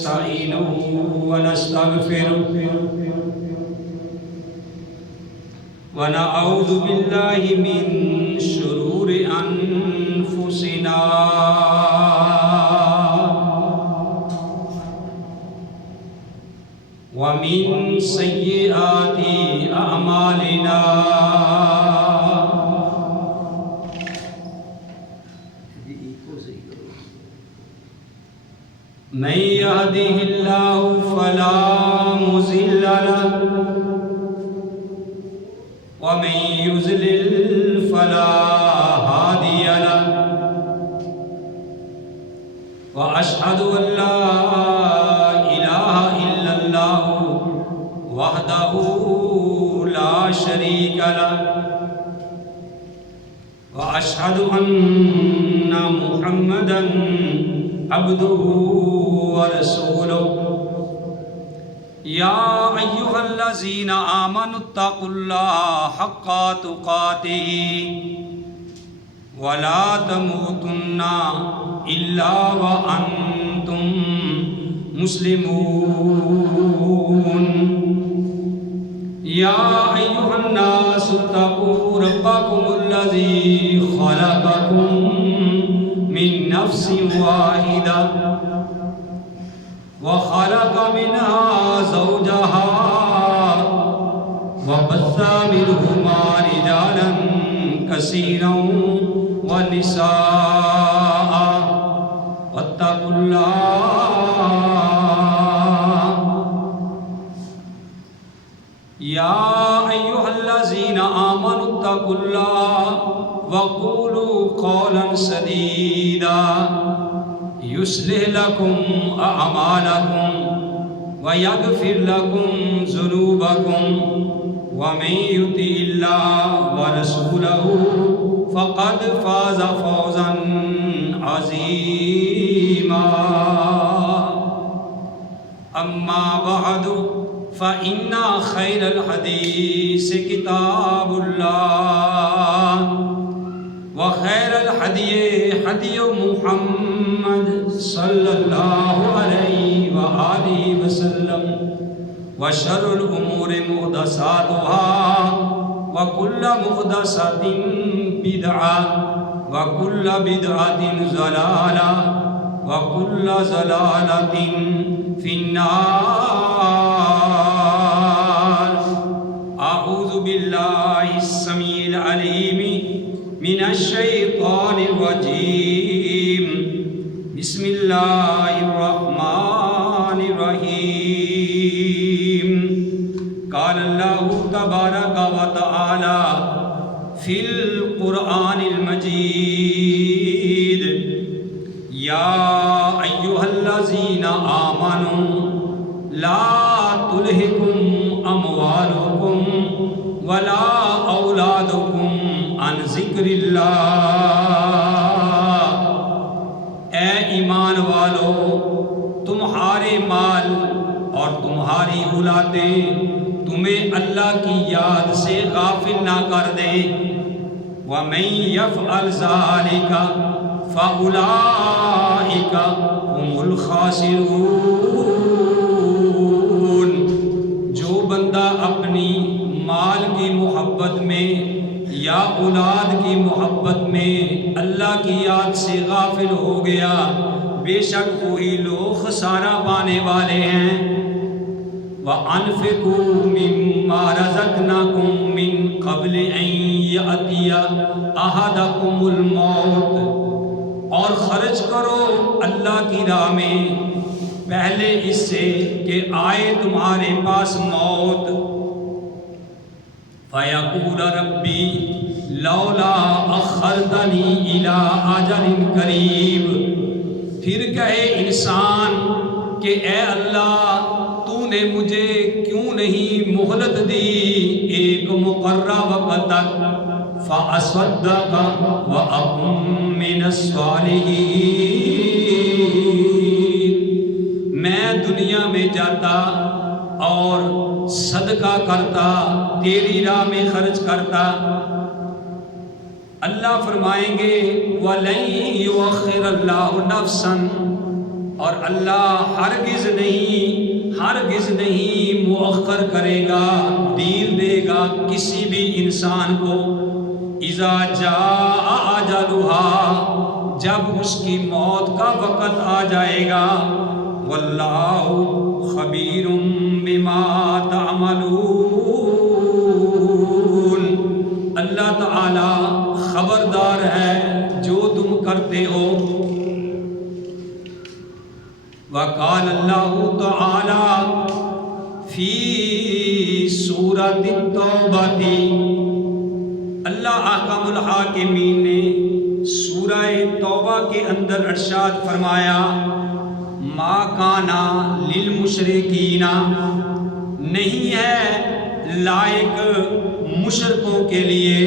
ونستعينه ونستغفره ونعوذ بالله من شرور أنفسنا ومن سيئات أعمالنا من يهده الله فلا مضل له ومن يضلل فلا هادي له وأشهد أن لا إله إلا الله وحده لا شريك له وأشهد أن محمدا عبده ورسوله يا أيها الذين آمنوا اتقوا الله حق تقاته ولا تموتن إلا وأنتم مسلمون يا أيها الناس اتقوا ربكم الذي خلقكم من نفس واحدة وخلق منها زوجها وبث منهما رجالا كثيرا ونساء واتقوا الله يا أيها الذين آمنوا اتقوا الله وقولوا قولا سديدا يصلح لكم أعمالكم ويغفر لكم ذنوبكم ومن يطع الله ورسوله فقد فاز فوزا عظيما أما بعد فإن خير الحديث كتاب الله وخير الهدي هدي محمد صلى الله عليه وآله وسلم وشر الأمور محدثاتها وكل محدثة بدعة وكل بدعة ضلالة وكل ضلالة في النار. أعوذ بالله السميع العليم من الشيطان الرجيم. بسم الله الرحمن الرحيم. قال الله تبارك وتعالى في القرآن المجيد يا أيها الذين آمنوا لا تلهكم أموالكم ولا أولادكم عن ذکر اللہ. اے ایمان والو، تمہارے مال اور تمہاری اولادیں تمہیں اللہ کی یاد سے غافل نہ کر دیں. وَمَن يَفْعَلْ ذَلِكَ فَأُولَٰئِكَ هُمُ الْخَاسِرُونَ. جو بندہ اپنی مال کی محبت میں یا اولاد کی محبت میں اللہ کی یاد سے غافل ہو گیا، بے شک وہی لوگ خسارہ پانے والے ہیں. وَأَنفِقُوا مِمَّا رَزَقْنَاكُم مِّن قَبْلِ أَن يَأْتِيَ أَحَدَكُمُ الْمَوْتُ. اور خرچ کرو اللہ کی راہ میں پہلے اس سے کہ آئے تمہارے پاس موت. فَيَقُولَ رَبِّي لَوْلَا أَخَّرْتَنِي إِلَىٰ أَجَلٍ قَرِيبٍ. پھر کہے انسان کہ اے اللہ تو نے مجھے کیوں نہیں مہلت دی ایک مقررہ وقت تک. فَأَصَدَّقَ وَأَكُن مِّنَ الصَّالِحِينَ. میں دنیا میں جاتا اور صدقہ کرتا، تیری راہ میں خرچ کرتا. اللہ فرمائیں گے وَلَن يُؤَخِّرَ اللَّهُ نَفْسًا، اور اللہ ہرگز نہیں مؤخر کرے گا، ڈیل دے گا کسی بھی انسان کو۔ اذا جاء اجلها، جب اس کی موت کا وقت آ جائے گا۔ واللہ خبیر بما تعملون، اللہ تعالی خبردار ہے جو تم کرتے ہو۔ وقال اللہ تعالی فی سورۃ التوبہ، اللہ احکم الحاکمین نے سورہ توبہ کے اندر ارشاد فرمایا، ما کانا للمشرکین، نہیں ہے لائق مشرکوں کے لیے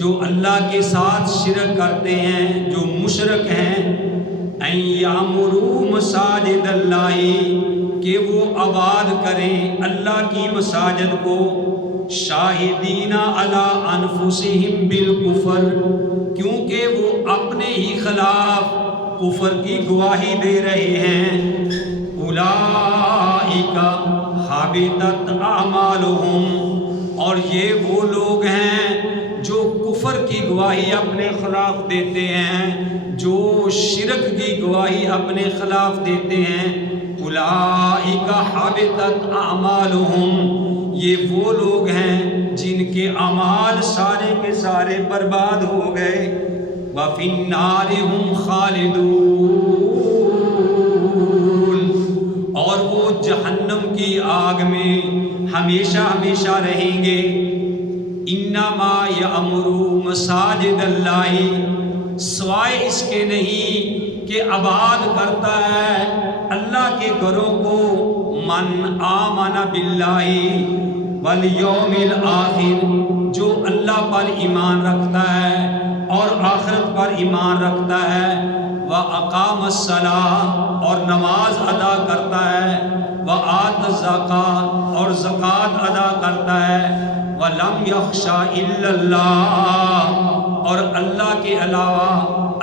جو اللہ کے ساتھ شرک کرتے ہیں، جو مشرک ہیں، ان یعمروا مساجد اللہ، کہ وہ آباد کریں اللہ کی مساجد کو، شاہدین علی انفسہم بالکفر، کیونکہ وہ اپنے ہی خلاف کفر کی گواہی دے رہے ہیں۔ اولئک حبطت اعمالہم، اور یہ وہ لوگ ہیں جو کفر کی گواہی اپنے خلاف دیتے ہیں، جو شرک کی گواہی اپنے خلاف دیتے ہیں۔ اولئک حبطت اعمالہم، یہ وہ لوگ ہیں جن کے اعمال سارے کے سارے برباد ہو گئے۔ وفی النار ہم خالدون، اور وہ جہنم کی آگ میں ہمیشہ ہمیشہ رہیں گے۔ انما یأمر مساجد اللہ، سوائے اس کے نہیں کہ آباد کرتا ہے اللہ کے گھروں کو، من آمن باللہ والیوم الآخر، جو اللہ پر ایمان رکھتا ہے اور آخرت پر ایمان رکھتا ہے، وَأَقَامَ الصَّلَاةَ، اور نماز ادا کرتا ہے، وَآتَ الزَّکَاةَ، اور زکوٰۃ ادا کرتا ہے، وَلَمْ يَخْشَ إِلَّا اللَّهَ، اور اللہ کے علاوہ،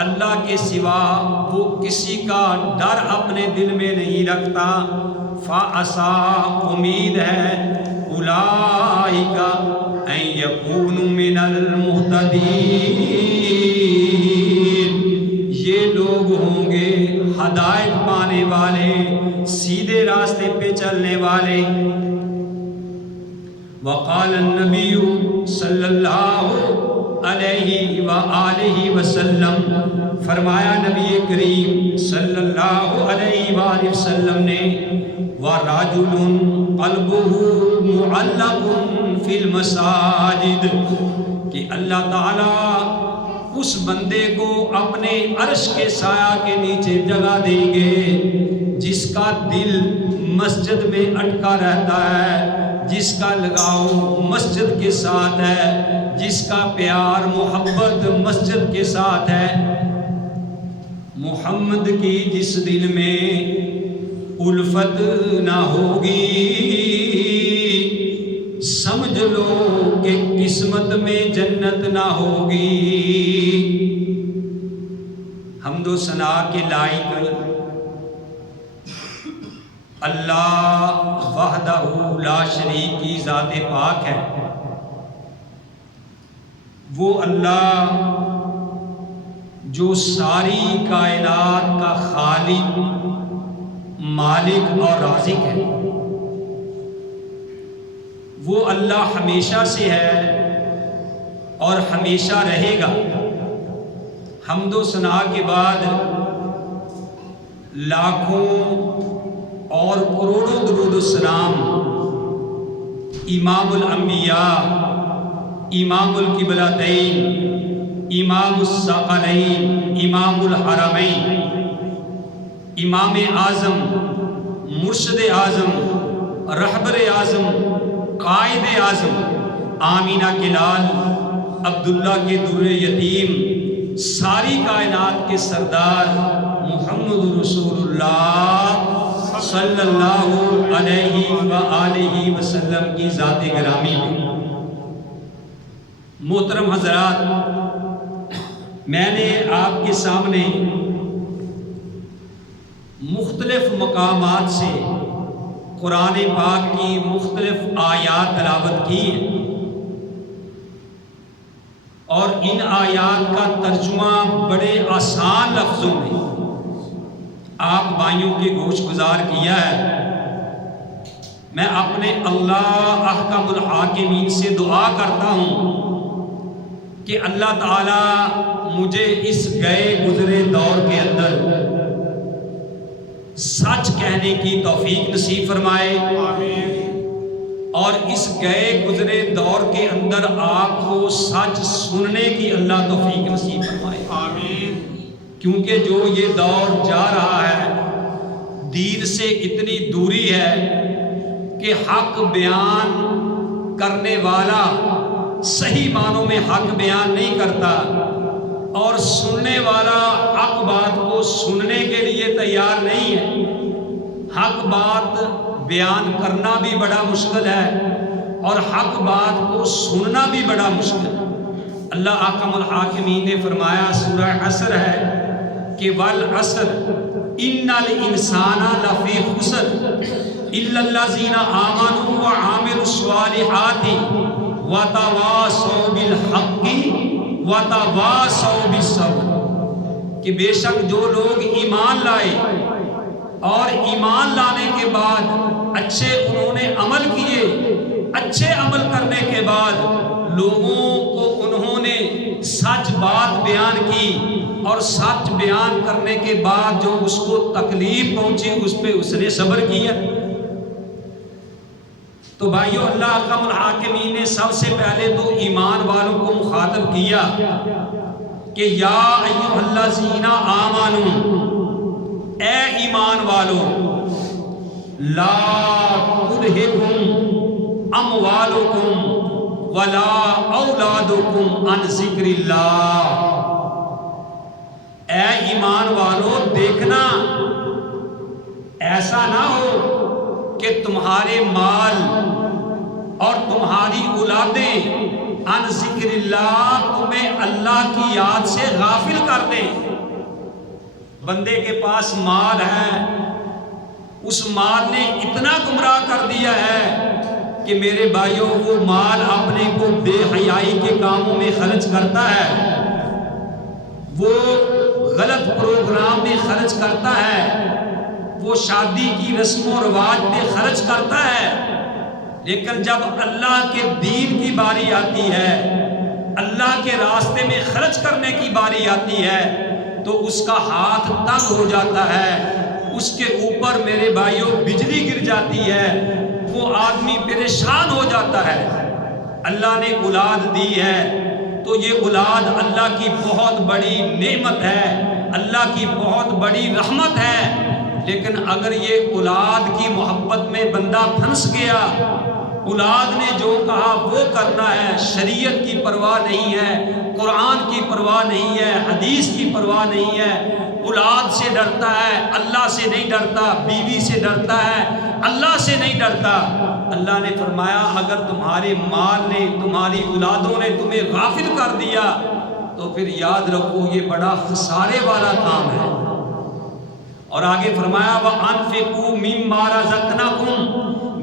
اللہ کے سوا وہ کسی کا ڈر اپنے دل میں نہیں رکھتا، فَعَسَىٰ، امید ہے، اولئک ان یکونوا من المہتدین، یہ لوگ ہوں گے ہدایت پانے والے، سیدھے راستے پہ چلنے والے۔ وقال النبی صلی اللہ علیہ وآلہ وسلم، فرمایا نبی کریم صلی اللہ علیہ وآلہ وسلم نے، وَرَجُلٌ قَلْبُهُ مُعَلَّقٌ فِي الْمَسَاجِدِ، کہ اللہ تعالیٰ اس بندے کو اپنے عرش کے سایہ کے نیچے جگہ دیں گے جس کا دل مسجد میں اٹکا رہتا ہے، جس کا لگاؤ مسجد کے ساتھ ہے، جس کا پیار محبت مسجد کے ساتھ ہے۔ محمد کی جس دل میں الفت نہ ہوگی، سمجھ لو کہ قسمت میں جنت نہ ہوگی۔ حمد و ثنا کے لائق اللہ وحدہ لا شریک کی ذات پاک ہے۔ وہ اللہ جو ساری کائنات کا خالق، مالک اور رازق ہے۔ وہ اللہ ہمیشہ سے ہے اور ہمیشہ رہے گا۔ حمد و ثنا کے بعد لاکھوں اور کروڑوں درود السلام امام الانبیاء، امام القبلتین، امام الثقلین، امام الحرمین، امام اعظم، مرشد اعظم، رہبر اعظم، قائد اعظم، آمینہ کے لال، عبداللہ کے در یتیم، ساری کائنات کے سردار محمد رسول اللہ صلی اللہ علیہ وآلہ وسلم کی ذات گرامی۔ محترم حضرات، میں نے آپ کے سامنے مختلف مقامات سے قرآن پاک کی مختلف آیات تلاوت کی ہیں، اور ان آیات کا ترجمہ بڑے آسان لفظوں میں آپ بھائیوں کے گوش گزار کیا ہے۔ میں اپنے اللہ احکم الحاکمین سے دعا کرتا ہوں کہ اللہ تعالیٰ مجھے اس گئے گزرے دور کے اندر سچ کہنے کی توفیق نصیب فرمائے، اور اس گئے گزرے دور کے اندر آپ کو سچ سننے کی اللہ توفیق نصیب فرمائے، کیونکہ جو یہ دور جا رہا ہے دین سے اتنی دوری ہے کہ حق بیان کرنے والا صحیح معنوں میں حق بیان نہیں کرتا، اور سننے والا حق بات کو سننے کے لیے تیار نہیں ہے۔ حق بات بیان کرنا بھی بڑا مشکل ہے، اور حق بات کو سننا بھی بڑا مشکل ہے۔ اللہ احکم الحاکمین نے فرمایا، سورہ عصر ہے کہ والعصر ان الانسان لفی خسر الا الذین آمنوا وعملوا الصالحات وتواصوا بالحق وتواصوا بالصبر، کہ بے شک جو لوگ ایمان لائے اور ایمان لانے کے بعد اچھے انہوں نے عمل کیے، اچھے عمل کرنے کے بعد لوگوں کو انہوں نے سچ بات بیان کی، اور سچ بیان کرنے کے بعد جو اس کو تکلیف پہنچی اس پہ اس نے صبر کیا۔ تو بھائیو، اللہ احکم الحاکمین نے سب سے پہلے تو ایمان والوں کو مخاطب کیا کہ یا ایھا الذین آمنوا، اے ایمان والو، لا تلھکم اموالکم ولا اولادکم عن ذکر اللہ۔ اے ایمان والو، دیکھنا ایسا نہ ہو کہ تمہارے مال اور تمہاری اولادیں عن ذکر اللہ تمہیں اللہ کی یاد سے غافل کر دیں۔ بندے کے پاس مال ہے، اس مال نے اتنا گمراہ کر دیا ہے کہ میرے بھائیوں وہ مال اپنے کو بے حیائی کے کاموں میں خرچ کرتا ہے، وہ غلط پروگرام میں خرچ کرتا ہے، وہ شادی کی رسم و رواج میں خرچ کرتا ہے، لیکن جب اللہ کے دین کی باری آتی ہے، اللہ کے راستے میں خرچ کرنے کی باری آتی ہے، تو اس کا ہاتھ تنگ ہو جاتا ہے، اس کے اوپر میرے بھائیوں بجلی گر جاتی ہے، وہ آدمی پریشان ہو جاتا ہے۔ اللہ نے اولاد دی ہے تو یہ اولاد اللہ کی بہت بڑی نعمت ہے، اللہ کی بہت بڑی رحمت ہے، لیکن اگر یہ اولاد کی محبت میں بندہ پھنس گیا، اولاد نے جو کہا وہ کرنا ہے، شریعت کی پرواہ نہیں ہے، قرآن کی پرواہ نہیں ہے، حدیث کی پرواہ نہیں ہے، اولاد سے ڈرتا ہے، اللہ سے نہیں ڈرتا، بیوی سے ڈرتا ہے، اللہ سے نہیں ڈرتا۔ اللہ نے فرمایا اگر تمہارے مال نے، تمہاری اولادوں نے تمہیں غافل کر دیا تو پھر یاد رکھو یہ بڑا خسارے والا کام ہے۔ اور آگے فرمایا وَأَنفِقُوا مِمَّا رَزَقْنَاكُمْ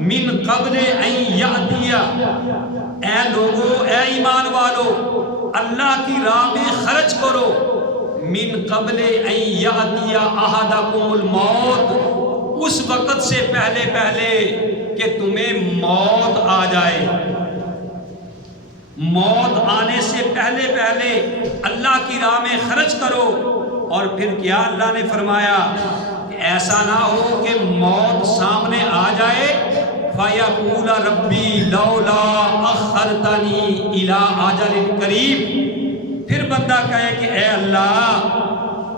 مِن قَبْلِ أَن يَأْتِيَ، اے لوگو، اے ایمان والو، اللہ کی راہ میں خرچ کرو، من قبل ان یأتی احدکم الموت، اس وقت سے پہلے پہلے کہ تمہیں موت آ جائے، موت آنے سے پہلے پہلے اللہ کی راہ میں خرچ کرو۔ اور پھر کیا اللہ نے فرمایا کہ ایسا نہ ہو کہ موت سامنے آ جائے، فَيَقُولَ رَبِّي لَوْلَا أَخَّرْتَنِي إِلَىٰ أَجَلٍ قَرِيبٍ، پھر بندہ کہے کہ اے اللہ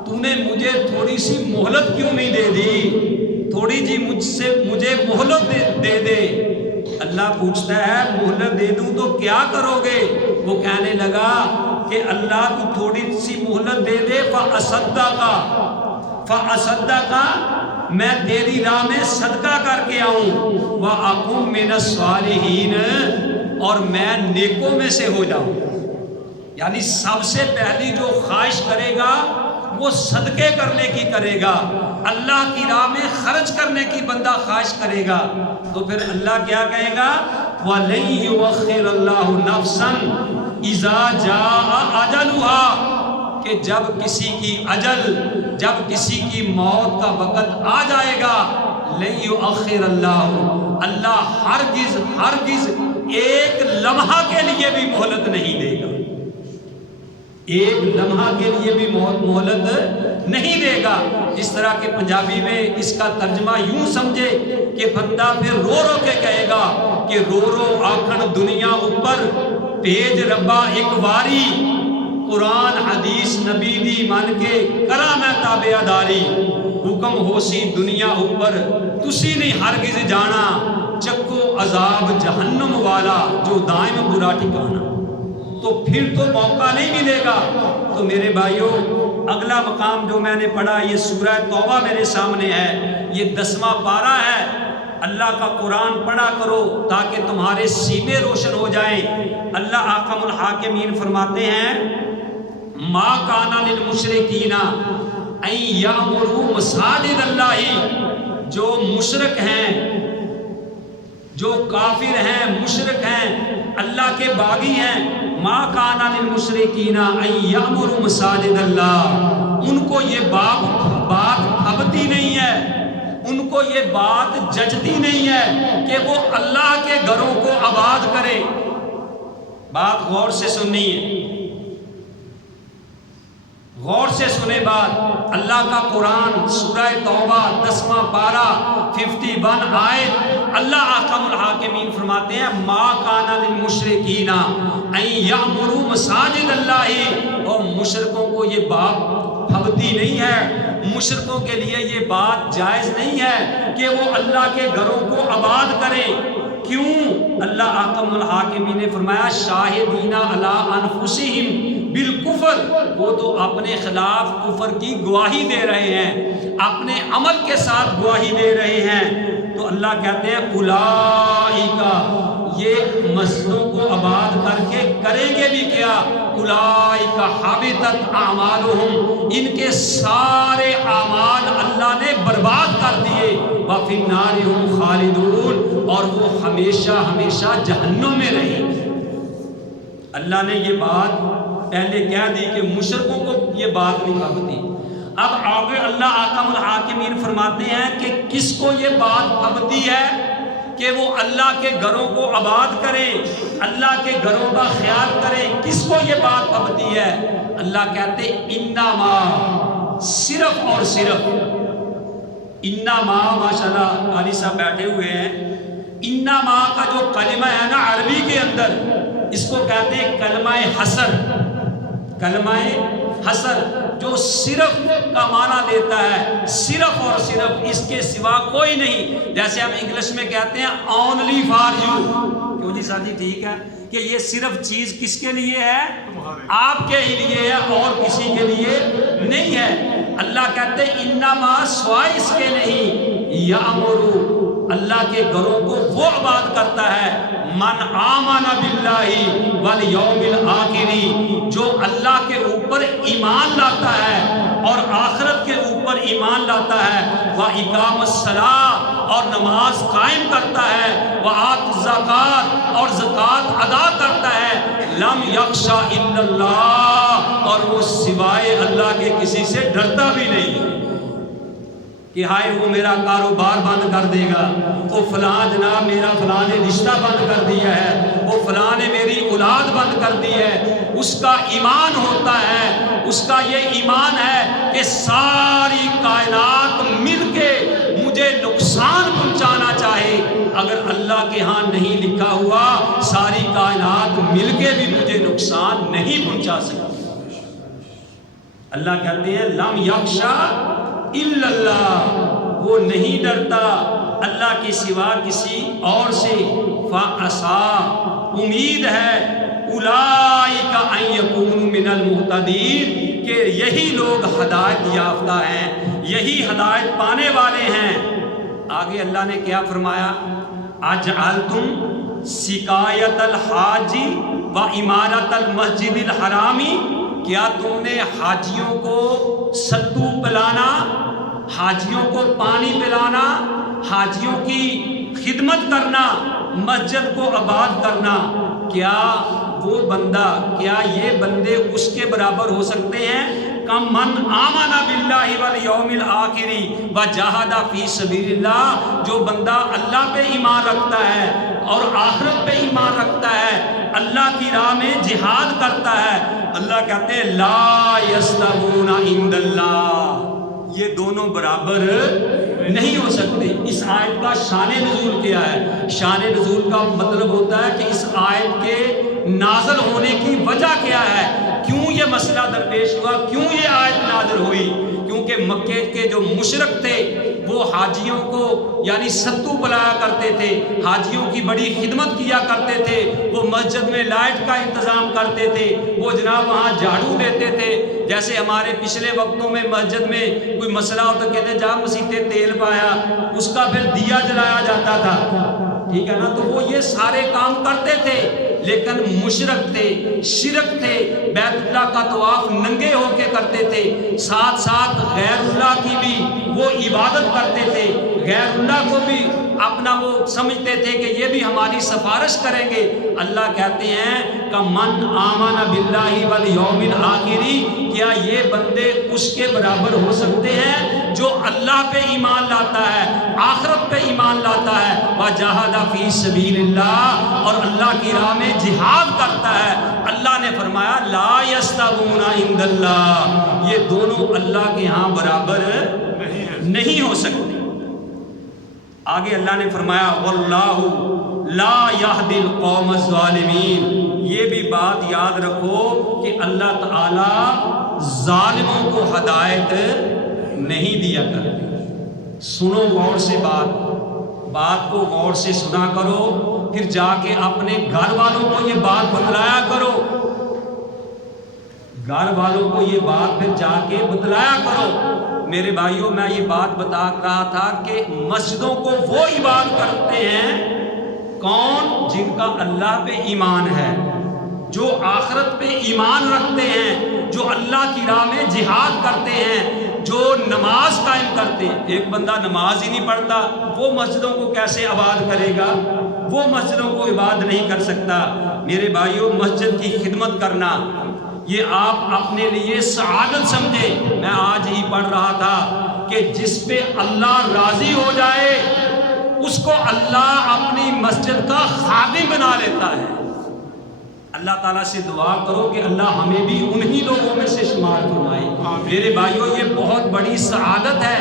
تو نے مجھے تھوڑی سی مہلت کیوں نہیں دے دی، تھوڑی جی مجھے مہلت دے دے۔ اللہ پوچھتا ہے مہلت دے دوں تو کیا کرو گے؟ وہ کہنے لگا کہ اللہ تو تھوڑی سی مہلت دے دے، فَأَصَدَّقَ، میں تیری راہ میں صدقہ کر کے آؤں، وَأَكُن مِّنَ الصَّالِحِينَ، اور میں نیکوں میں سے ہو جاؤں۔ یعنی سب سے پہلی جو خواہش کرے گا وہ صدقے کرنے کی کرے گا، اللہ کی راہ میں خرچ کرنے کی بندہ خواہش کرے گا تو پھر اللہ کیا کہے گا؟ وَلَن يُؤَخِّرَ اللَّهُ نَفْسًا إِذَا جَاءَ أَجَلُهَا، کہ جب کسی کی اجل، جب کسی کی موت کا وقت آ جائے گا، لَن يُؤَخِّرَ اللَّهُ، اللہ ہرگز ایک لمحہ کے لیے بھی مہلت نہیں دے گا، ایک لمحہ کے لیے بھی مہلت نہیں دے گا۔ اس طرح کے پنجابی میں اس کا ترجمہ یوں سمجھے کہ بندہ پھر رو رو کے کہے گا کہ رو رو آکھن دنیا اوپر بھیج ربا ایک واری، قرآن حدیث نبی دی من کے کرا میں تابع داری، حکم ہو سی دنیا اوپر تسی نہیں ہرگز جانا، چکو عذاب جہنم والا جو دائم برا ٹھکانا۔ تو پھر تو موقع نہیں ملے گا۔ تو میرے بھائیوں، اگلا مقام جو میں نے پڑھا یہ سورہ توبہ میرے سامنے ہے، یہ 10واں پارہ ہے۔ اللہ کا قرآن پڑھا کرو تاکہ تمہارے سینے روشن ہو جائیں۔ اللہ احکم الحاکمین فرماتے ہیں ما کان للمشرکین ان یعمروا مساجد اللہ، جو مشرک ہیں، جو کافر ہیں، مشرک ہیں، اللہ کے باغی ہیں، ما کان للمشرکین ان یعمروا مساجد اللہ، ان کو یہ بات بھبتی نہیں ہے، ان کو یہ بات جچتی نہیں ہے کہ وہ اللہ کے گھروں کو آباد کرے۔ بات غور سے سننی ہے، غور سے سنے بات۔ اللہ کا قرآن سورہ توبہ 10واں پارہ 51 آیت، اللہ احکم الحاکمین فرماتے ہیں ما کان للمشرکین ان یعمروا مساجد اللہ، اور مشرکوں کو یہ بات بھبتی نہیں ہے، مشرکوں کے لیے یہ بات جائز نہیں ہے کہ وہ اللہ کے گھروں کو آباد کریں۔ کیوں؟ اللہ احکم الحاکمین نے فرمایا شاہدین علی انفسہم بالکفر، وہ تو اپنے خلاف کفر کی گواہی دے رہے ہیں، اپنے عمل کے ساتھ گواہی دے رہے ہیں۔ تو اللہ کہتے ہیں اولئک، یہ مسجدوں کو آباد کر کے کریں گے بھی کیا؟ اولئک حبطت اعمالہم، ان کے سارے اعمال اللہ نے برباد کر دیے، وفی النار ہم خالدون، اور وہ ہمیشہ ہمیشہ جہنم میں رہیں گے۔ اللہ نے یہ بات پہلے کہہ دی کہ مشرکوں کو یہ بات نہیں بھبتی۔ اب آگے اللہ احکم الحاکمین فرماتے ہیں کہ کس کو یہ بات بھبتی ہے کہ وہ اللہ کے گھروں کو آباد کرے، اللہ کے گھروں کا خیال کرے، کس کو یہ بات بھبتی ہے؟ اللہ کہتے انما، صرف اور صرف، انما، ماشاءاللہ قاری صاحب بیٹھے ہوئے ہیں، انما کا جو کلمہ ہے نا عربی کے اندر، اس کو کہتے ہیں کلمہ حصر، کلمہ حصر، جو صرف کا معنی دیتا ہے، صرف اور صرف، اس کے سوا کوئی نہیں۔ جیسے ہم انگلش میں کہتے ہیں اونلی فار یو، کیوں جی ساتھی ٹھیک ہے کہ یہ صرف چیز کس کے لیے ہے؟ آپ کے ہی لیے ہے اور کسی کے لیے نہیں ہے۔ اللہ کہتے ہیں انما، سوائے اس کے نہیں، یامرو، اللہ کے گھروں کو وہ آباد کرتا ہے من آمن باللہ والیوم الآخر، جو اللہ کے اوپر ایمان لاتا ہے اور آخرت کے اوپر ایمان لاتا ہے، وَإِقَامَ الصَّلَاةِ، اور نماز قائم کرتا ہے، وَآتَ الزَّکَاةَ، اور زکوٰۃ ادا کرتا ہے، لَمْ يَخْشَ إِلَّا اللَّهَ، اور وہ سوائے اللہ کے کسی سے ڈرتا بھی نہیں کہ ہائے وہ میرا کاروبار بند کر دے گا، وہ فلاں جناب میرا فلاں نے رشتہ بند کر دیا ہے، وہ فلاں نے میری اولاد بند کر دی ہے۔ اس کا ایمان ہوتا ہے، اس کا یہ ایمان ہے کہ ساری کائنات مل کے مجھے نقصان پہنچانا چاہے، اگر اللہ کے ہاں نہیں لکھا ہوا ساری کائنات مل کے بھی مجھے نقصان نہیں پہنچا سکتی۔ اللہ کہتے ہیں لم یخشا الا اللہ، وہ نہیں ڈرتا اللہ کے سوا کسی اور سے، فَعَسَىٰ، امید ہے، اولئک ان یکونوا من المہتدین، کہ یہی لوگ ہدایت یافتہ ہیں، یہی ہدایت پانے والے ہیں۔ آگے اللہ نے کیا فرمایا؟ اجعلتم سقایت الحاج و امارت المسجد الحرام، کیا تم نے حاجیوں کو ستو پلانا حاجیوں کو پانی پلانا، حاجیوں کی خدمت کرنا، مسجد کو آباد کرنا، کیا وہ بندہ، کیا یہ بندے اس کے برابر ہو سکتے ہیں؟ کم من آمن باللہ والیوم الآخر وجاہد فی سبیل اللہ، جو بندہ اللہ پہ ایمان رکھتا ہے اور آخرت پہ ایمان رکھتا ہے، اللہ کی راہ میں جہاد کرتا ہے، اللہ کہتے ہیں لا یستوون عند اللہ، یہ دونوں برابر نہیں ہو سکتے۔ اس آیت کا شان نزول کیا ہے؟ شان نزول کا مطلب ہوتا ہے کہ اس آیت کے نازل ہونے کی وجہ کیا ہے، کیوں یہ مسئلہ درپیش ہوا، کیوں یہ آیت نازل ہوئی؟ کیونکہ مکے کے جو مشرک تھے وہ حاجیوں کو یعنی ستو پلایا کرتے تھے، حاجیوں کی بڑی خدمت کیا کرتے تھے، وہ مسجد میں لائٹ کا انتظام کرتے تھے، وہ جناب وہاں جھاڑو دیتے تھے۔ جیسے ہمارے پچھلے وقتوں میں مسجد میں کوئی مسئلہ ہو تو کہتے جا مسیتے تیل پایا، اس کا پھر دیا جلایا جاتا تھا، ٹھیک ہے نا؟ تو وہ یہ سارے کام کرتے تھے، لیکن مشرک تھے، شرک تھے، بیت اللہ کا طواف ننگے ہو کے کرتے تھے، ساتھ ساتھ غیر اللہ کی بھی وہ عبادت کرتے تھے، غیر اللہ کو بھی اپنا وہ سمجھتے تھے کہ یہ بھی ہماری سفارش کریں گے۔ اللہ کہتے ہیں کہ من آمن باللہ والیوم الآخر، کیا یہ بندے اس کے برابر ہو سکتے ہیں جو اللہ پہ ایمان لاتا ہے، آخرت پہ ایمان لاتا ہے، وجاہد فی سبیل اللہ، اور اللہ کی راہ میں جہاد کرتا ہے؟ اللہ نے فرمایا لا یستوون عند اللہ، یہ دونوں اللہ کے ہاں برابر نہیں ہو سکتے۔ آگے اللہ نے فرمایا واللہ لا یہدی القوم الظالمین، یہ بھی بات یاد رکھو کہ اللہ تعالی ظالموں کو ہدایت نہیں دیا کرتے۔ سنو غور سے بات کو غور سے سنا کرو، پھر جا کے اپنے گھر والوں کو یہ بات بتلایا کرو، گھر والوں کو یہ بات پھر جا کے بتلایا کرو۔ میرے بھائیوں، میں یہ بات بتا رہا تھا کہ مسجدوں کو وہ عبادت کرتے ہیں کون؟ جن کا اللہ پہ ایمان ہے، جو آخرت پہ ایمان رکھتے ہیں، جو اللہ کی راہ میں جہاد کرتے ہیں، جو نماز قائم کرتے ہیں۔ ایک بندہ نماز ہی نہیں پڑھتا، وہ مسجدوں کو کیسے آباد کرے گا؟ وہ مسجدوں کو عبادت نہیں کر سکتا۔ میرے بھائیوں، مسجد کی خدمت کرنا یہ آپ اپنے لیے سعادت سمجھیں۔ میں آج ہی پڑھ رہا تھا کہ جس پہ اللہ راضی ہو جائے اس کو اللہ اپنی مسجد کا خادم بنا لیتا ہے۔ اللہ تعالیٰ سے دعا کرو کہ اللہ ہمیں بھی انہی لوگوں میں سے شمار فرمائے۔ میرے بھائیوں، یہ بہت بڑی سعادت ہے۔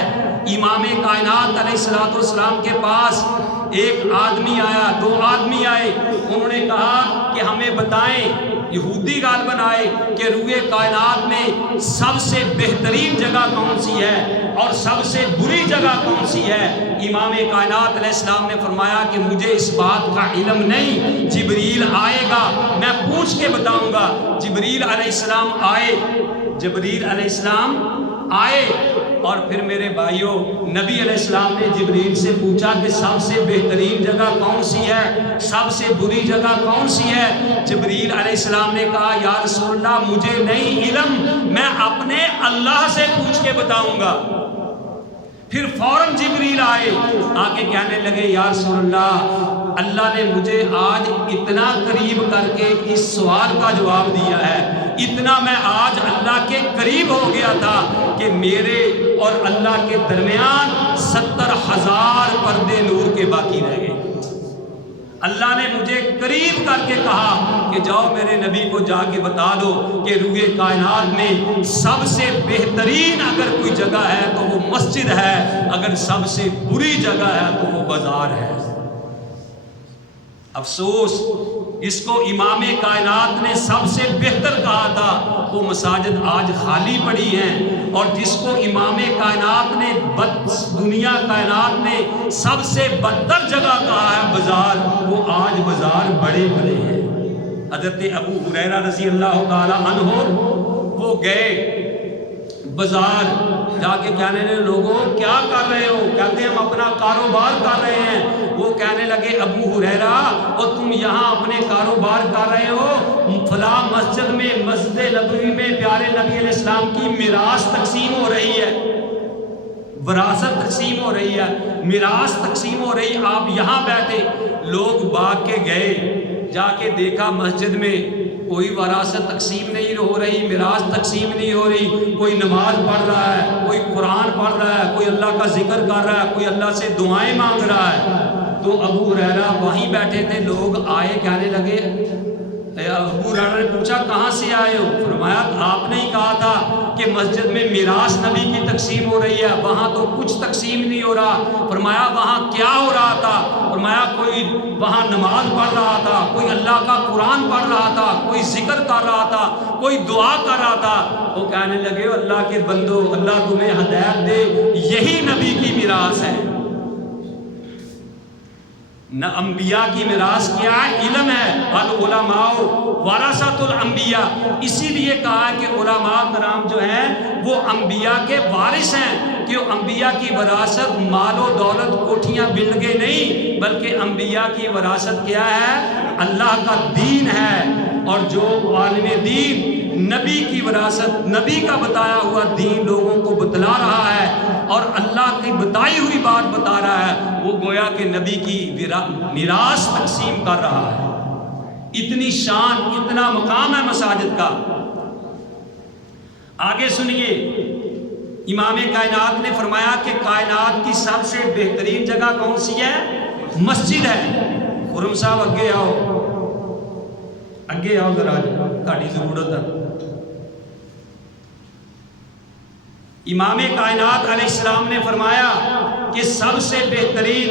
امام کائنات علیہ السلام کے پاس ایک آدمی آیا، دو آدمی آئے، انہوں نے کہا کہ ہمیں بتائیں، یہودی غالباً آئے، کہ روئے کائنات میں سب سے بہترین جگہ کون سی ہے اور سب سے بری جگہ کون سی ہے؟ امام کائنات علیہ السلام نے فرمایا کہ مجھے اس بات کا علم نہیں، جبریل آئے گا، میں پوچھ کے بتاؤں گا۔ جبریل علیہ السلام آئے، جبریل علیہ السلام آئے، اور پھر میرے بھائیوں، نبی علیہ السلام نے جبریل سے پوچھا کہ سب سے بہترین جگہ کون سی ہے، سب سے بری جگہ کون سی ہے؟ جبریل علیہ السلام نے کہا یا رسول اللہ مجھے نہیں علم، میں اپنے اللہ سے پوچھ کے بتاؤں گا۔ پھر فوراً جبریل آئے، آگے کہنے لگے یا رسول اللہ، اللہ نے مجھے آج اتنا قریب کر کے اس سوال کا جواب دیا ہے، اتنا میں آج اللہ کے قریب ہو گیا تھا کہ میرے اور اللہ کے درمیان 70,000 پردے نور کے باقی رہ گئے۔ اللہ نے مجھے قریب کر کے کہا کہ جاؤ میرے نبی کو جا کے بتا دو کہ روئے کائنات میں سب سے بہترین اگر کوئی جگہ ہے تو وہ مسجد ہے، اگر سب سے بری جگہ ہے تو وہ بازار ہے۔ افسوس، اس کو امام کائنات نے سب سے بہتر کہا تھا، وہ مساجد آج خالی پڑی ہیں، اور جس کو امام کائنات نے دنیا کائنات میں سب سے بدتر جگہ کہا ہے بازار، وہ آج بازار بڑے بڑے ہیں۔ حضرت ابو ہریرہ رضی اللہ تعالی عنہ وہ گئے بازار، جا کے کہنے لگے لوگوں کیا کر رہے ہو؟ کہتے ہیں ہم اپنا کاروبار کر رہے ہیں۔ وہ کہنے لگے ابو ہریرہ اور تم یہاں اپنے کاروبار کر رہے ہو، فلاں مسجد میں، مسجد نبوی میں پیارے نبی علیہ السلام کی میراث تقسیم ہو رہی ہے۔ وراثت تقسیم ہو رہی ہے، میراث تقسیم ہو رہی، آپ یہاں بیٹھے، لوگ بھاگ کے گئے، جا کے دیکھا مسجد میں کوئی وراثت تقسیم نہیں ہو رہی، میراث تقسیم نہیں ہو رہی، کوئی نماز پڑھ رہا ہے، کوئی قرآن پڑھ رہا ہے، کوئی اللہ کا ذکر کر رہا ہے، کوئی اللہ سے دعائیں مانگ رہا ہے۔ تو ابو ہریرہ وہیں بیٹھے تھے، لوگ آئے کہنے لگے، ابو ہریرہ نے پوچھا کہاں سے آئے ہو؟ فرمایا آپ نے ہی کہا تھا کہ مسجد میں میراث نبی کی تقسیم ہو رہی ہے، وہاں تو کچھ تقسیم نہیں ہو رہا۔ فرمایا وہاں کیا ہو رہا تھا؟ فرمایا کوئی وہاں نماز پڑھ رہا تھا، کوئی اللہ کا قرآن پڑھ رہا تھا، کوئی ذکر کر رہا تھا، کوئی دعا کر رہا تھا۔ وہ کہنے لگے اللہ کے بندو، اللہ تمہیں ہدایت دے، یہی نبی کی میراث ہے۔ نہ انبیاء کی میراث کیا ہے؟ علم ہے۔ العلماء ورثۃ الانبیاء، اسی لیے کہا ہے کہ علماء کرام جو ہیں وہ انبیاء کے وارث ہیں، کہ انبیاء کی وراثت مال و دولت کوٹھیاں بلڈنگیں نہیں، بلکہ انبیاء کی وراثت کیا ہے؟ اللہ کا دین ہے۔ اور جو عالم دین نبی کی وراثت، نبی کا بتایا ہوا دین لوگوں کو بتلا رہا ہے اور اللہ کی بتائی ہوئی بات بتا رہا ہے، وہ گویا کہ نبی کی میراث تقسیم کر رہا ہے۔ اتنی شان، اتنا مقام ہے مساجد کا۔ آگے سنیے، امام کائنات نے فرمایا کہ کائنات کی سب سے بہترین جگہ کون سی ہے؟ مسجد ہے۔ خرم صاحب اگے آؤ، اگے آؤ ذرا، تھوڑی ضرورت ہے۔ امام کائنات علیہ السلام نے فرمایا کہ سب سے بہترین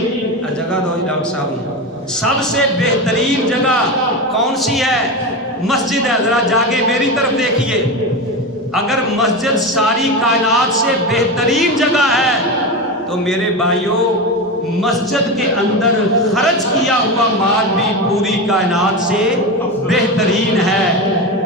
جگہ دو ڈاکٹر صاحب، سب سے بہترین جگہ کون سی ہے؟ مسجد ہے۔ ذرا جاگے میری طرف دیکھیے، اگر مسجد ساری کائنات سے بہترین جگہ ہے تو میرے بھائیوں مسجد کے اندر خرچ کیا ہوا مال بھی پوری کائنات سے بہترین ہے۔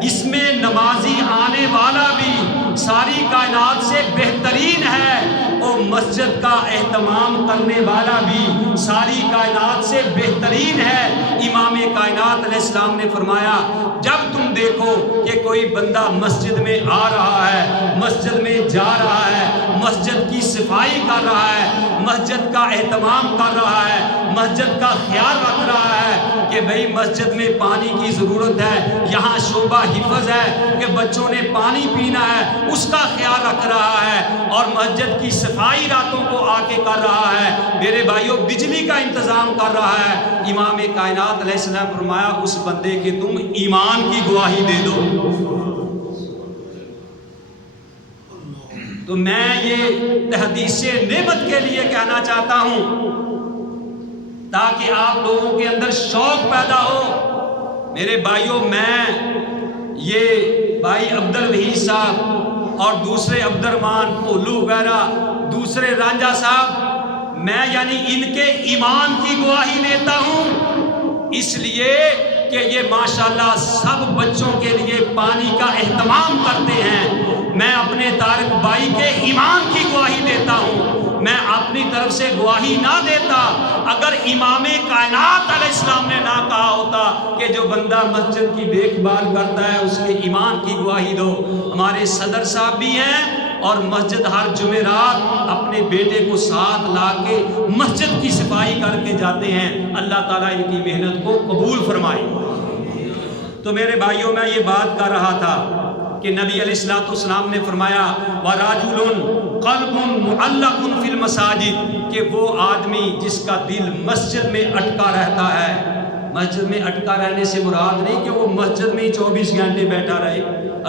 اس میں نمازی آنے والا بھی ساری کائنات سے بہترین ہے، اور مسجد کا اہتمام کرنے والا بھی ساری کائنات سے بہترین ہے۔ امام کائنات علیہ السلام نے فرمایا جب تم دیکھو کہ کوئی بندہ مسجد میں آ رہا ہے، مسجد میں جا رہا ہے، مسجد کی صفائی کر رہا ہے، مسجد کا اہتمام کر رہا ہے، مسجد کا خیال رکھ رہا ہے کہ بھئی مسجد میں پانی کی ضرورت ہے، یہاں شعبہ حفظ ہے کہ بچوں نے پانی پینا ہے، اس کا خیال رکھ رہا ہے، اور مسجد کی صفائی راتوں کو آ کے کر رہا ہے، میرے بھائیوں بجلی کا انتظام کر رہا ہے، امام کائنات علیہ السلام فرمایا اس بندے کے تم ایمان کی گواہی دے دو۔ تو میں یہ تحدیث نعمت کے لیے کہنا چاہتا ہوں تاکہ آپ لوگوں کے اندر شوق پیدا ہو۔ میرے بھائیوں، میں یہ بھائی عبد الوحید صاحب اور دوسرے عبد الرحمان پولو وغیرہ، دوسرے رانجھا صاحب، میں یعنی ان کے ایمان کی گواہی دیتا ہوں، اس لیے کہ یہ ماشاءاللہ سب بچوں کے لیے پانی کا اہتمام کرتے ہیں۔ میں اپنے طارق بھائی کے ایمان کی گواہی دیتا ہوں، میں اپنی طرف سے گواہی نہ دیتا اگر امام کائنات علیہ السلام نے نہ کہا ہوتا کہ جو بندہ مسجد کی دیکھ بھال کرتا ہے اس کے ایمان کی گواہی دو۔ ہمارے صدر صاحب بھی ہیں اور مسجد ہر جمعرات اپنے بیٹے کو ساتھ لا کے مسجد کی صفائی کر کے جاتے ہیں۔ اللہ تعالیٰ ان کی محنت کو قبول فرمائے۔ تو میرے بھائیوں، میں یہ بات کر رہا تھا کہ نبی علیہ السلام نے فرمایا وَرَجُلٌ قَلْبٌ مُعَلَّقٌ فِي الْمَسَاجِدِ، کہ وہ آدمی جس کا دل مسجد میں اٹکا رہتا ہے۔ مسجد میں اٹکا رہنے سے مراد نہیں کہ وہ مسجد میں ہی 24 گھنٹے بیٹھا رہے۔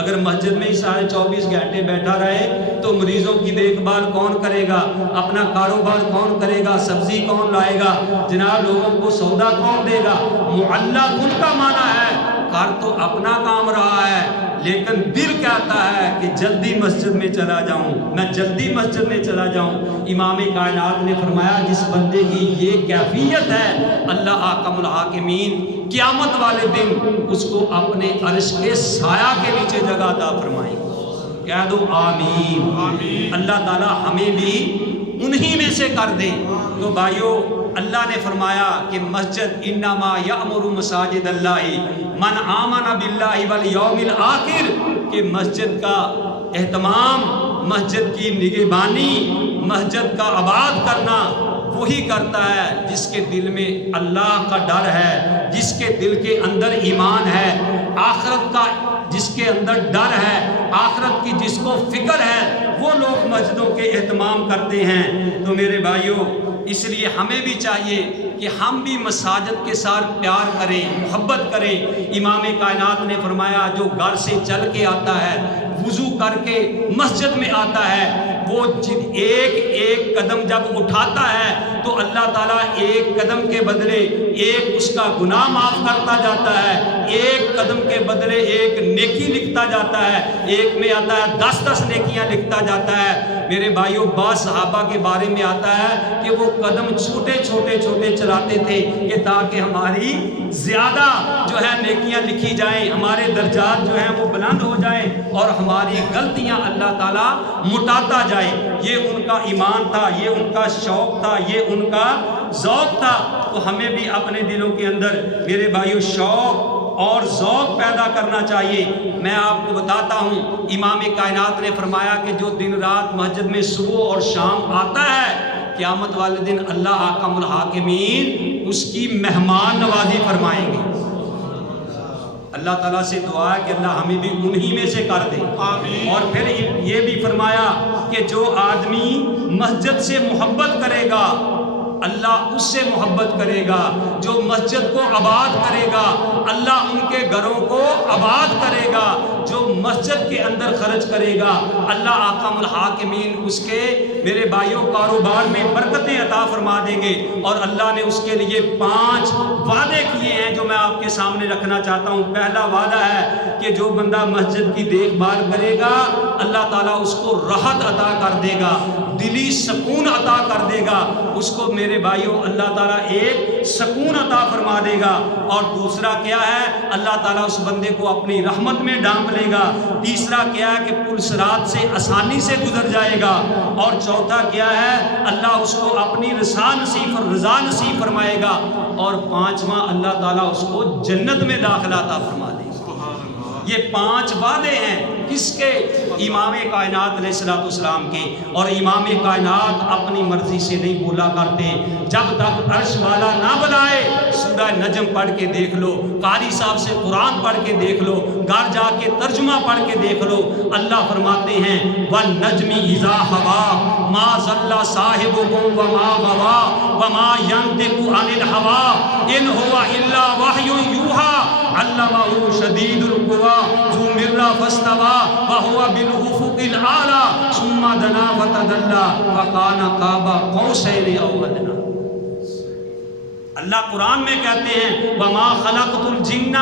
اگر مسجد میں ہی سارے 24 گھنٹے بیٹھا رہے تو مریضوں کی دیکھ بھال کون کرے گا؟ اپنا کاروبار کون کرے گا؟ سبزی کون لائے گا؟ جناب لوگوں کو سودا کون دے گا؟ معلق ان کا معنی ہے کر تو اپنا کام رہا ہے لیکن دل کہتا ہے کہ جلدی مسجد میں چلا جاؤں، میں جلدی مسجد میں چلا جاؤں۔ امام کائنات نے فرمایا جس بندے کی یہ کیفیت ہے اللہ حاکم الحاکمین قیامت والے دن اس کو اپنے عرش کے سایہ کے نیچے جگہ عطا فرمائیں۔ کہہ دو آمین۔ اللہ تعالی ہمیں بھی انہی میں سے کر دے۔ تو بھائیو، اللہ نے فرمایا کہ مسجد انما یأمر مساجد اللہ من آمن باللہ والیوم الآخر، کہ مسجد کا اہتمام، مسجد کی نگہبانی، مسجد کا آباد کرنا وہی کرتا ہے جس کے دل میں اللہ کا ڈر ہے، جس کے دل کے اندر ایمان ہے، آخرت کا جس کے اندر ڈر ہے، آخرت کی جس کو فکر ہے، وہ لوگ مسجدوں کے اہتمام کرتے ہیں۔ تو میرے بھائیوں، اس لیے ہمیں بھی چاہیے کہ ہم بھی مساجد کے ساتھ پیار کریں، محبت کریں۔ امام کائنات نے فرمایا جو گھر سے چل کے آتا ہے، وضو کر کے مسجد میں آتا ہے، وہ ایک ایک قدم جب اٹھاتا ہے تو اللہ تعالیٰ ایک قدم کے بدلے ایک اس کا گناہ معاف کرتا جاتا ہے، ایک قدم کے بدلے ایک نیکی لکھتا جاتا ہے، ایک میں آتا ہے 10 نیکیاں لکھتا جاتا ہے۔ میرے بھائیوں، بعض صحابہ کے بارے میں آتا ہے کہ وہ قدم چھوٹے چھوٹے چلاتے تھے کہ تاکہ ہماری زیادہ جو ہے نیکیاں لکھی جائیں، ہمارے درجات جو ہیں وہ بلند ہو جائیں اور ہماری غلطیاں اللہ تعالیٰ مٹاتا جائے۔ یہ ان کا ایمان تھا، یہ ان کا شوق تھا، یہ ان کا ذوق تھا۔ تو ہمیں بھی اپنے دلوں کے اندر میرے بھائیوں شوق اور ذوق پیدا کرنا چاہیے۔ میں آپ کو بتاتا ہوں، امام کائنات نے فرمایا کہ جو دن رات مسجد میں صبح اور شام آتا ہے، قیامت والے دن اللہ حاکم الحاکمین اس کی مہمان نوازی فرمائیں گے۔ اللہ تعالیٰ سے دعا ہے کہ اللہ ہمیں بھی انہی میں سے کر دے۔ اور پھر یہ بھی فرمایا کہ جو آدمی مسجد سے محبت کرے گا اللہ اس سے محبت کرے گا، جو مسجد کو آباد کرے گا اللہ ان کے گھروں کو آباد کرے گا، جو مسجد کے اندر خرچ کرے گا اللہ حاکم الحاکمین اس کے میرے بھائیوں کاروبار میں برکتیں عطا فرما دیں گے۔ اور اللہ نے اس کے لیے 5 وعدے کیے ہیں جو میں آپ کے سامنے رکھنا چاہتا ہوں۔ پہلا وعدہ ہے کہ جو بندہ مسجد کی دیکھ بھال کرے گا اللہ تعالیٰ اس کو راحت عطا کر دے گا، دلی سکون عطا کر دے گا، اس کو میرے بھائیوں اللہ تعالیٰ ایک سکون عطا فرما دے گا۔ اور دوسرا کیا ہے؟ اللہ تعالیٰ اس بندے کو اپنی رحمت میں ڈھانپ لے گا۔ تیسرا کیا ہے کہ پل صراط سے آسانی سے گزر جائے گا۔ اور چوتھا کیا ہے؟ اللہ اس کو اپنی رضا نصیب فرمائے گا۔ اور 5واں اللہ تعالیٰ اس کو جنت میں داخلہ عطا فرما دے گا۔ یہ 5 وعدے ہیں کس کے؟ امام کائنات علیہ السلام کے۔ اور امام کائنات اپنی مرضی سے نہیں بولا کرتے، جب تک عرش والا نہ بلائے۔ سورہ نجم پڑھ کے دیکھ لو، قاری صاحب سے قرآن پڑھ کے دیکھ لو، گھر جا کے ترجمہ پڑھ کے دیکھ لو۔ اللہ فرماتے ہیں وَالنَّجْمِ إِذَا هَوَىٰ مَا ضَلَّ صَاحِبُكُمْ وَمَا غَوَىٰ وَمَا يَنطِقُ عَنِ الْهَوَىٰ إِنْ هُوَ إِلَّا وَحْيٌ يُوحَىٰ عَلَّمَهُ شَدِيدُ الْقُوَىٰ ذُو مِرَّةٍ فَاسْتَوَىٰ وَهُوَ بِالْأُفُقِ الْأَعْلَىٰ ثُمَّ دَنَا فَتَدَلَّىٰ فَكَانَ قَابَ قَوْسَيْنِ أَوْ أَدْنَىٰ۔ اللہ قرآن میں کہتے ہیں وَمَا خَلَقْتُ الْجِنَّ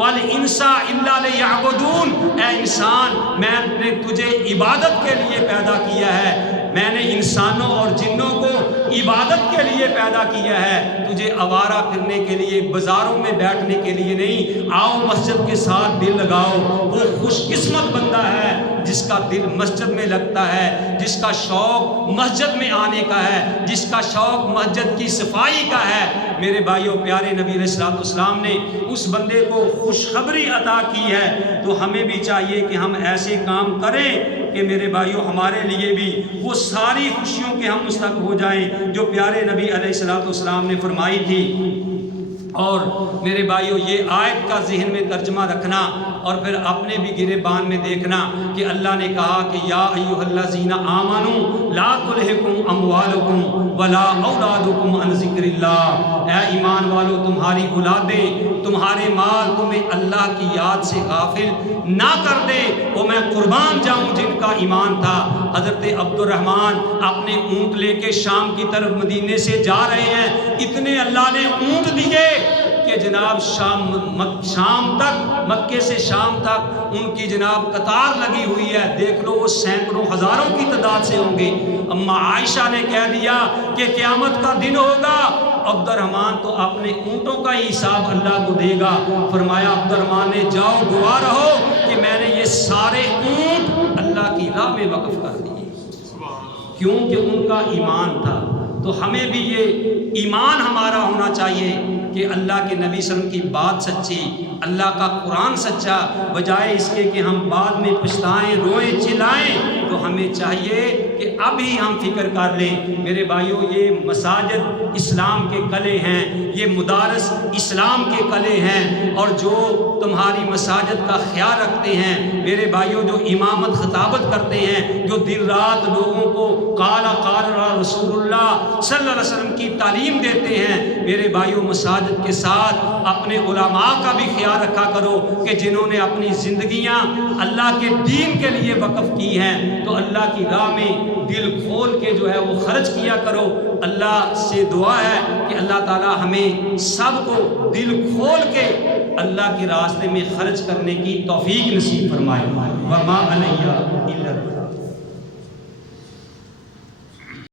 وَالْإِنسَ إِلَّا لِيَعْبُدُونَ، اے انسان میں نے تجھے عبادت کے لیے پیدا کیا ہے، میں نے انسانوں اور جنوں کو عبادت کے لیے پیدا کیا ہے، تجھے آوارہ پھرنے کے لیے، بازاروں میں بیٹھنے کے لیے نہیں۔ آؤ مسجد کے ساتھ دل لگاؤ۔ وہ خوش قسمت بندہ ہے جس کا دل مسجد میں لگتا ہے، جس کا شوق مسجد میں آنے کا ہے، جس کا شوق مسجد کی صفائی کا ہے۔ میرے بھائیوں، پیارے نبی علیہ السلام نے اس بندے کو خوشخبری عطا کی ہے۔ تو ہمیں بھی چاہیے کہ ہم ایسے کام کریں کہ میرے بھائیوں ہمارے لیے بھی وہ ساری خوشیوں کے ہم مستحق ہو جائیں جو پیارے نبی علیہ السلام نے فرمائی تھی۔ اور میرے بھائیوں، یہ آیت کا ذہن میں ترجمہ رکھنا اور پھر اپنے بھی گریبان میں دیکھنا کہ اللہ نے کہا کہ یا ایھا الذین آمنوا لا تلھکم اموالکم ولا اولادکم عن ذکر اللہ، اے ایمان والو تمہاری اولادیں، تمہارے مال تمہیں اللہ کی یاد سے غافل نہ کر دے۔ وہ میں قربان جاؤں جن کا ایمان تھا۔ حضرت عبد الرحمن اپنے اونٹ لے کے شام کی طرف مدینے سے جا رہے ہیں، اتنے اللہ نے اونٹ دیے کہ جناب شام تک، مکے سے شام تک ان کی جناب قطار لگی ہوئی ہے۔ دیکھ لو وہ سینکڑوں ہزاروں کی تعداد سے ہوں گے۔ اما عائشہ نے کہہ دیا کہ قیامت کا دن ہوگا، عبد الرحمن تو اپنے اونٹوں کا ہی حساب اللہ کو دے گا۔ فرمایا عبد الرحمن نے جاؤ گواہ رہو کہ میں نے یہ سارے اونٹ اللہ کی راہ میں وقف کر دیے، کیونکہ ان کا ایمان تھا۔ تو ہمیں بھی یہ ایمان ہمارا ہونا چاہیے کہ اللہ کے نبی صلی اللہ علیہ وسلم کی بات سچی، اللہ کا قرآن سچا، بجائے اس کے کہ ہم بعد میں پچھتائیں، روئیں، چلائیں۔ تو ہمیں چاہیے کہ ابھی ہم فکر کر لیں۔ میرے بھائیوں، یہ مساجد اسلام کے قلعے ہیں، یہ مدارس اسلام کے قلعے ہیں، اور جو تمہاری مساجد کا خیال رکھتے ہیں میرے بھائیوں، جو امامت خطابت کرتے ہیں، جو دن رات لوگوں کو قال رسول اللہ صلی اللہ علیہ وسلم کی تعلیم دیتے ہیں، میرے بھائیوں مساجد کے ساتھ اپنے علماء کا بھی خیال رکھا کرو کہ جنہوں نے اپنی زندگیاں اللہ کے دین کے لیے وقف کی ہیں، تو اللہ کی راہ میں دل کھول کے جو ہے وہ خرچ کیا کرو۔ اللہ سے دعا ہے کہ اللہ تعالی ہمیں سب کو دل کھول کے اللہ کے راستے میں خرچ کرنے کی توفیق نصیب فرمائے۔ وما علیہ الا